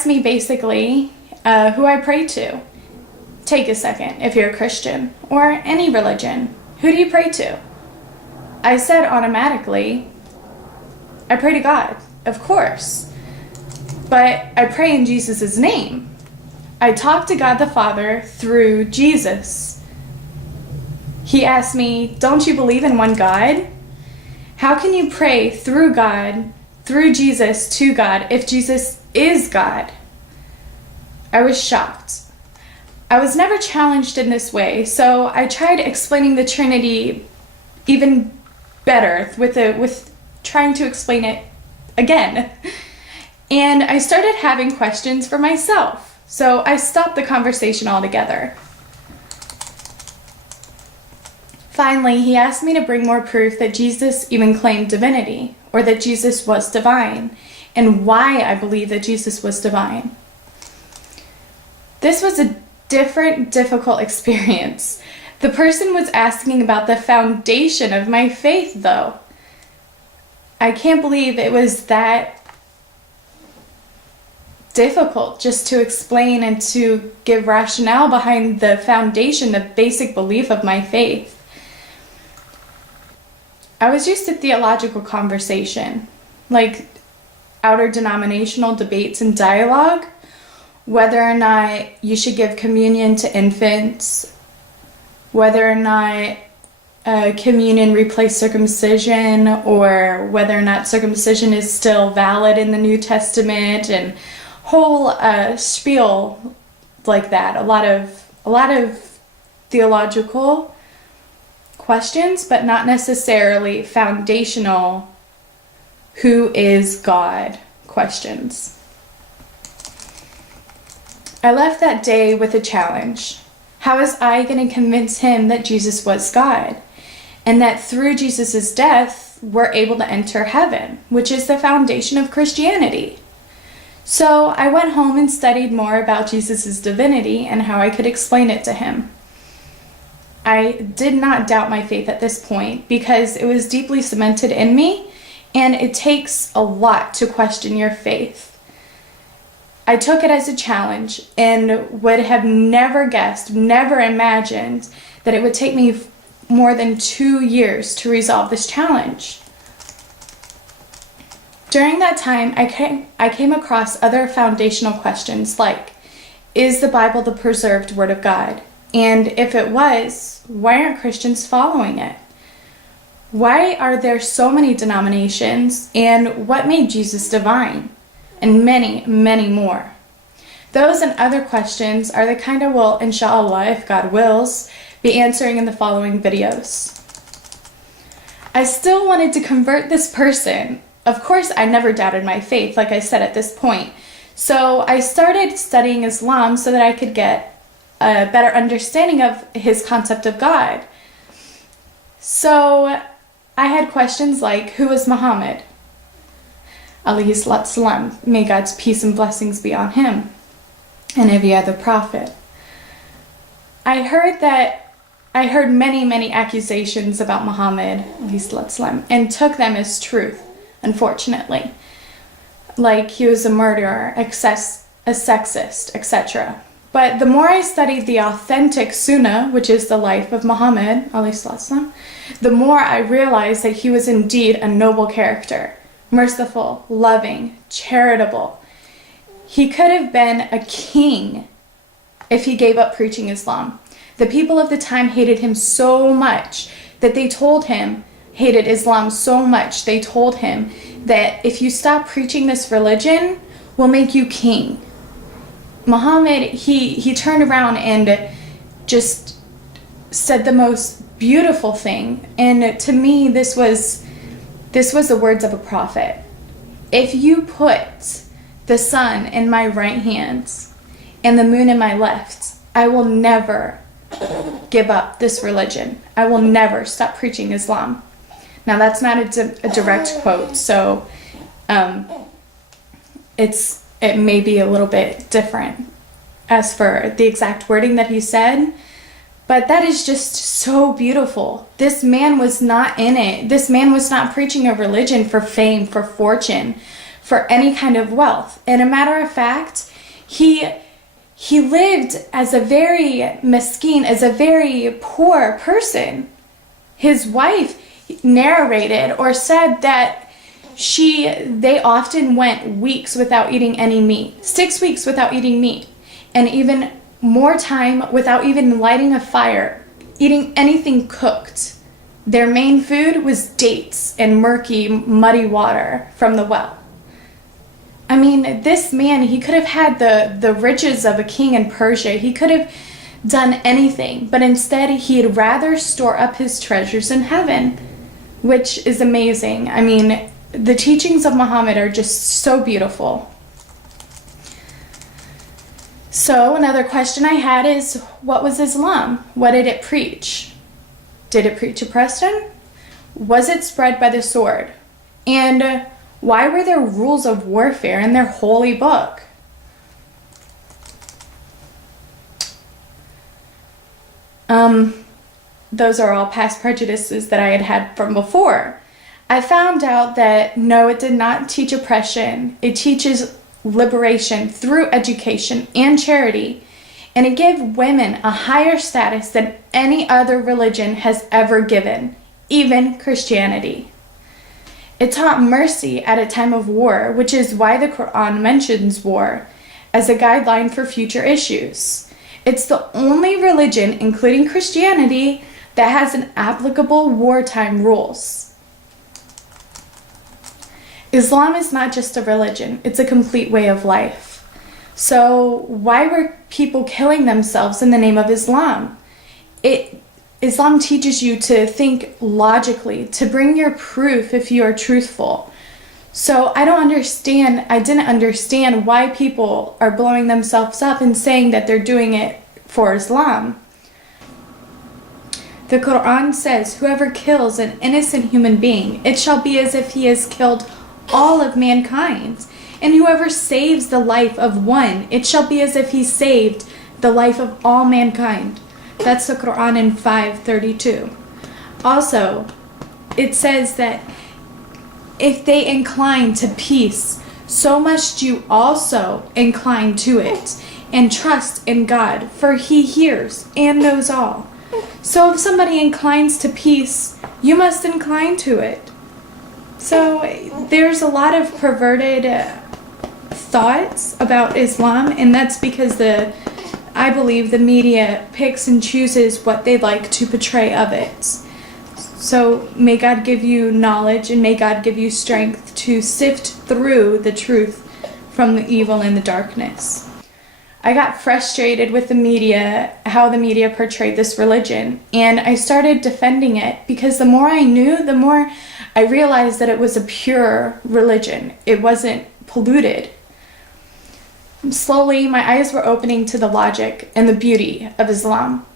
asked me basically who I pray to. Take a second, if you're a Christian or any religion, who do you pray to? I said automatically, I pray to God, of course, but I pray in Jesus' name. I talk to God the Father through Jesus. He asked me, don't you believe in one God? How can you pray through God, through Jesus to God, if Jesus is God? I was shocked. I was never challenged in this way, so I tried explaining the Trinity even better with trying to explain it again. And I started having questions for myself, so I stopped the conversation altogether. Finally, he asked me to bring more proof that Jesus even claimed divinity, or that Jesus was divine, and why I believe that Jesus was divine. This was a difficult experience. The person was asking about the foundation of my faith, though. I can't believe it was that difficult just to explain and to give rationale behind the foundation, the basic belief of my faith. I was used to theological conversation, like outer denominational debates and dialogue, whether or not you should give communion to infants, whether or not communion replaced circumcision, or whether or not circumcision is still valid in the New Testament, and whole spiel like that. A lot of theological questions, but not necessarily foundational who is God questions. I left that day with a challenge. How was I going to convince him that Jesus was God, and that through Jesus' death we're able to enter heaven, which is the foundation of Christianity? So I went home and studied more about Jesus' divinity and how I could explain it to him. I did not doubt my faith at this point because it was deeply cemented in me, and it takes a lot to question your faith. I took it as a challenge and would have never guessed, never imagined that it would take me more than 2 years to resolve this challenge. During that time, I came across other foundational questions like, is the Bible the preserved Word of God? And if it was, why aren't Christians following it? Why are there so many denominations, and what made Jesus divine? And many, many more. Those and other questions are the kind I will, inshallah, if God wills, be answering in the following videos. I still wanted to convert this person. Of course, I never doubted my faith, like I said at this point. So I started studying Islam so that I could get a better understanding of his concept of God. So I had questions like, who was Muhammad? Alayhi salatu salam, may God's peace and blessings be on him, and every other prophet. I heard many accusations about Muhammad, alayhi salatu salam, and took them as truth, unfortunately. Like he was a murderer, a sexist, etc. But the more I studied the authentic Sunnah, which is the life of Muhammad, alayhi salatu salam, the more I realized that he was indeed a noble character. Merciful, loving, charitable. He could have been a king if he gave up preaching Islam. The people of the time hated him so much that they told him, hated Islam so much, they told him that if you stop preaching this religion, we'll make you king. Muhammad, he turned around and just said the most beautiful thing. And to me, this was the words of a prophet. If you put the sun in my right hand and the moon in my left, I will never give up this religion. I will never stop preaching Islam. Now that's not a direct quote, so it may be a little bit different as for the exact wording that he said. But that is just so beautiful. This man was not in it. This man was not preaching a religion for fame, for fortune, for any kind of wealth. And a matter of fact, he lived as a very mesquite, as a very poor person. His wife narrated or said that they often went weeks without eating any meat, 6 weeks without eating meat, and even more time without even lighting a fire, eating anything cooked. Their main food was dates and murky, muddy water from the well. I mean, this man, he could have had the riches of a king in Persia. He could have done anything, but instead he'd rather store up his treasures in heaven, which is amazing. I mean, the teachings of Muhammad are just so beautiful. So another question I had is, what was Islam? What did it preach? Did it preach oppression? Was it spread by the sword? And why were there rules of warfare in their holy book? Those are all past prejudices that I had from before. I found out that no, it did not teach oppression. It teaches liberation through education and charity, and it gave women a higher status than any other religion has ever given, even Christianity. It taught mercy at a time of war, which is why the Quran mentions war as a guideline for future issues. It's the only religion, including Christianity, that has an applicable wartime rules. Islam is not just a religion, it's a complete way of life. So why were people killing themselves in the name of Islam? Islam teaches you to think logically, to bring your proof if you are truthful. So I didn't understand why people are blowing themselves up and saying that they're doing it for Islam. The Quran says, whoever kills an innocent human being, it shall be as if he has killed all of mankind. And whoever saves the life of one, it shall be as if he saved the life of all mankind. That's the Quran in 5:32. Also, it says that if they incline to peace, so must you also incline to it, and trust in God, for He hears and knows all. So if somebody inclines to peace, you must incline to it. So there's a lot of perverted thoughts about Islam, and that's because I believe the media picks and chooses what they like to portray of it. So may God give you knowledge, and may God give you strength to sift through the truth from the evil and the darkness. I got frustrated with the media, how the media portrayed this religion, and I started defending it because the more I knew, the more I realized that it was a pure religion. It wasn't polluted. Slowly, my eyes were opening to the logic and the beauty of Islam.